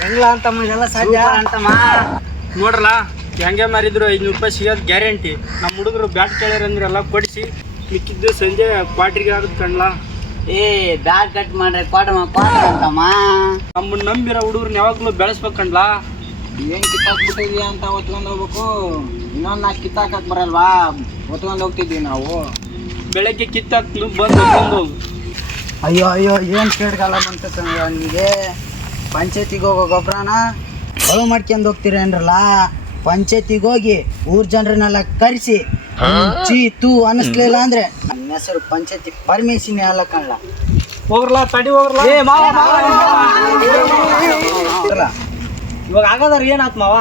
ಹೆಂಗ್ಲ ಅಂತಮ್ಮ ಇದೆಲ್ಲ ಸಾಧ್ಯ ಅಂತಮ್ಮ. ನೋಡ್ರಲ್ಲ ಹೆಂಗೆ ಮಾರಿದ್ರು 500 ರೂಪಾಯಿ ಸಿಗೋದು ಗ್ಯಾರಂಟಿ. ನಮ್ಮ ಹುಡುಗರು ಬ್ಯಾಟ್ ಕೇಳ್ಯಾರಂದ್ರೆಲ್ಲ ಕೊಡಿಸಿ ಮಿಕ್ಕಿದ್ದು ಸಂಜೆ ಕ್ವಾಟ್ರಿಗೆ ಆಗುತ್ತೆ ಕಣ್ಲಾ. ಬ್ಯಾಗ್ ಕಟ್ ಮಾಡ್ರೆ ಕ್ವಾಟ ಅಂತಮ್ಮ. ನಮ್ಮನ್ನ ನಂಬಿರೋ ಹುಡುಗರ್ನ ಯಾವಾಗಲೂ ಬೆಳೆಸ್ಬೇಕಂಡ್ಲಾ. ಏನ್ ಕಿತ್ತಾಕ್ಬಿಟ್ಟಿದ್ಯಾ ಅಂತ ಹೊತ್ಕೊಂಡು ಹೋಗ್ಬೇಕು. ಇನ್ನೊಂದು 4 ಕಿತ್ತಾಕಕ್ ಬರಲ್ವಾ? ಹೊತ್ಕೊಂಡು ಹೋಗ್ತಿದ್ವಿ ನಾವು. ಬೆಳಗ್ಗೆ ಕಿತ್ತಾಕ್ಲು ಬಂದು ಹೋಗು. ಅಯ್ಯೋ ಏನು ಕೇಳ್ಗಲ್ಲ ಬಂತ ನಿಮಗೆ. ಪಂಚಾಯತಿಗೆ ಹೋಗೋ ಗೊಬ್ಬರನ ಹೊಳು ಮಾಡ್ಕೊಂಡು ಹೋಗ್ತೀರೇನ್ರಲ್ಲ. ಪಂಚಾಯತಿಗೆ ಹೋಗಿ ಊರ್ ಜನರನ್ನೆಲ್ಲ ಕರೆಸಿ ಚೀ ತೂ ಅನ್ನಿಸ್ಲಿಲ್ಲ ಅಂದ್ರೆ ನನ್ನ ಹೆಸರು ಪಂಚಾಯತಿ ಪರ್ಮಿಷನ್ ಅಲ್ಲ ಕಣ್ಲ. ಹೋಗ್ರಲ್ಲ ತಡಿ ಹೋಗ್ರಲ್ಲ. ಇವಾಗ ಆಗದಾರ ಏನಾತ್ ಮಾವ?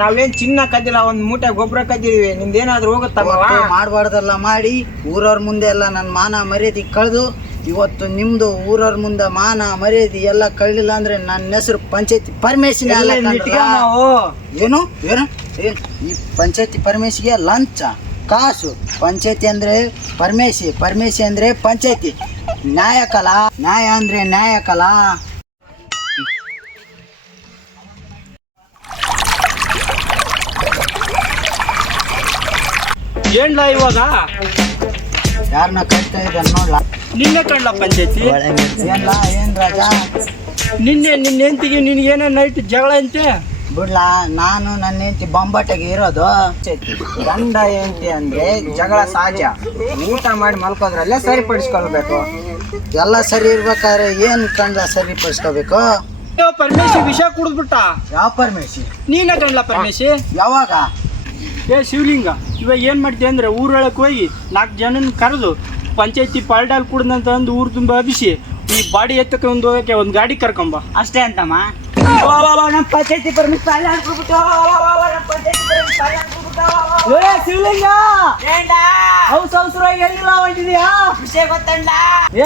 ನಾವೇನ್ ಚಿನ್ನ ಕದ್ದಿಲ್ಲ, ಒಂದ್ ಮೂಟೆ ಗೊಬ್ಬರ ಕದ್ದಿದೀವಿ. ನಿಮ್ದೇನಾದ್ರೂ ಹೋಗುತ್ತಾ ಮಾಡ್ಬಾರ್ದಲ್ಲ ಮಾಡಿ ಊರವ್ರ ಮುಂದೆ ಎಲ್ಲ ನನ್ನ ಮಾನ ಮರ್ಯಾದೆ ಕಳೆದು ಇವತ್ತು ನಿಮ್ದು ಊರವ್ರ ಮುಂದೆ ಮಾನ ಮರ್ಯಾದೆ ಎಲ್ಲ ಕಳ್ಳಿಲ್ಲ ಅಂದ್ರೆ ನನ್ನ ಹೆಸರು ಪಂಚಾಯತಿ ಪರ್ಮಿಷನ್ ಅಲ್ಲ. ಏನು ಏನು ಏನು ಈ ಪಂಚಾಯತಿ ಪರ್ಮಿಷನ್ಗೆ ಲಂಚ ಕಾಸು. ಪಂಚಾಯತಿ ಅಂದ್ರೆ ಪರ್ಮಿಷಿ ಅಂದ್ರೆ ಪಂಚಾಯತಿ. ನ್ಯಾಯಕಲ ನ್ಯಾಯ ಅಂದ್ರೆ ನ್ಯಾಯಕಲ. ಏನ್ಲ ಇವಾಗ ಯಾರನ್ನ ಕಟ್ತಾ ಇದ್ದಾನೆ ನೋಡ್ಲಾ. ನಿನ್ನೆ ಕಣ್ಲ ಪಂಚಾಯತಿ. ಏನ್ಲಾ ಏನ್ ರಾಜ? ನಿನ್ನೆ ನಿನ್ನ ಹೆಂಡತಿಗೆ ನಿನಗೇನೋ ನೈಟ್ ಜಗಳ ಅಂತೆ. ಬಿಡ್ಲಾ, ನಾನು ನನ್ನ ಹೆಂಡತಿ ಬೊಂಬಾಟೆಗೆ ಇರೋದು. ಗಂಡ ಹೆಂಡತಿ ಅಂದ್ರೆ ಜಗಳ ಸಹಜ. ಊಟ ಮಾಡಿ ಮಲ್ಕೋದ್ರಲ್ಲೇ ಸರಿಪಡಿಸ್ಕೊಳ್ಬೇಕು. ಎಲ್ಲ ಸರಿ ಇರ್ಬೇಕಾದ್ರೆ ಏನ್ ಕಂಡ ಸರಿಪಡಿಸ್ಕೋಬೇಕು? ಪರಮೇಶಿ ವಿಷ ಕುಡಿದ್ಬಿಟ್ಟ. ಯಾವ ಪರಮೇಶಿ? ನೀನೇ ಕಂಡ್ಲ ಪರಮೇಶಿ. ಯಾವಾಗ? ಶಿವಲಿಂಗ ಇವಾಗ ಏನ್ ಮಾಡ್ತೀವಿ ಅಂದ್ರೆ ಊರೊಳಕ್ಕೆ ಹೋಗಿ 4 ಜನನ ಕರೆದು ಪಂಚಾಯತಿ ಪಾಲ್ಡಾಲ್ ಕುಡ್ದಂತ ಒಂದು ಊರು ತುಂಬ ಹಬ್ಬಿಸಿ ಈ ಬಾಡಿ ಎತ್ತಕ್ಕೆ ಹೋಗಕ್ಕೆ ಒಂದು ಗಾಡಿ ಕರ್ಕೊಂಬ. ಅಷ್ಟೇ ಅಂತಮ್ಮ. ಪಂಚಾಯತಿ ಶಿವಲಿಂಗ ಅವಸರವಾಗಿ ಎಲ್ಲಿಲ್ಲ ಹೊಂಟಿದ್ಯಾ? ವಿಷಯ ಗೊತ್ತಂಡ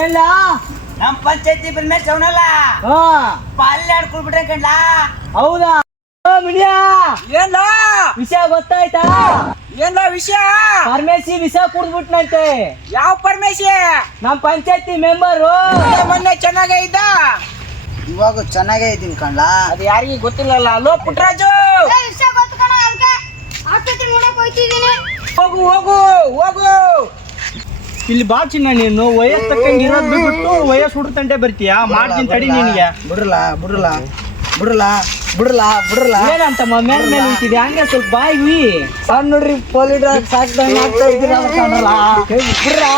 ಏನ? ನಮ್ ಪಂಚಾಯತಿ ಪರ್ಮೇಶ್ ಅವನಲ್ಲ ಪಾಲ್ಯ ಆಡ್ಕೊಳ್ಬಿಟ್ರೆ ಕಂಡ. ಹೌದಾ ಮಿಡಿಯಾ? ಏನ ವಿಷಯ ಗೊತ್ತಾಯ್ತಾ? ಏನ ವಿಷಯ? ಪರಮೇಶಿ ವಿಷ ಕುಡ್ದ್ಬಿಟ್ನಂತೆ. ಯಾವ ಪರಮೇಶಿ? ನಮ್ ಪಂಚಾಯತಿ ಮೆಂಬರು. ಮೊನ್ನೆ ಚೆನ್ನಾಗೇ ಇದ್ದ, ಇವಾಗ ಚೆನ್ನಾಗೇ ಇದ್ದೀನಿ ಕಣ್ಲ. ಅದು ಯಾರಿಗೂ ಗೊತ್ತಿಲ್ಲಲ್ಲ. ಅಲ್ಲೋ ಪುಟ್ರಾಜು, ಹೋಗು ಹೋಗು ಹೋಗು. ಇಲ್ಲಿ ಬಾ ಚಿನ್ನ, ನೀನು ವಯಸ್ಸು ತಕ್ಕಂಗೆ ಇರೋದು ಬಿಟ್ಟು ವಯಸ್ಸು ಹುಡುತಂಟೆ ಬರ್ತೀಯಾ? ಮಾಡ್ತೀನಿ ತಡಿ ನಿನಗೆ. ಬಿಡ್ರಲ್ಲ ಏನಂತಮ್ಮ ಮೇಲೆ ಮೇಲೆ ನಿಂತಿದೆ ಹಂಗೆ ಸ್ವಲ್ಪ ಬಾಯಿಗೆ ಸಣ್ಣ ನೋಡ್ರಿ ಪೋಲಿಡ್ರಾಗ್ ಸಾಕ್ದಂಗೆ ಆಗ್ತಾ ಇದ್ದೀರಾ.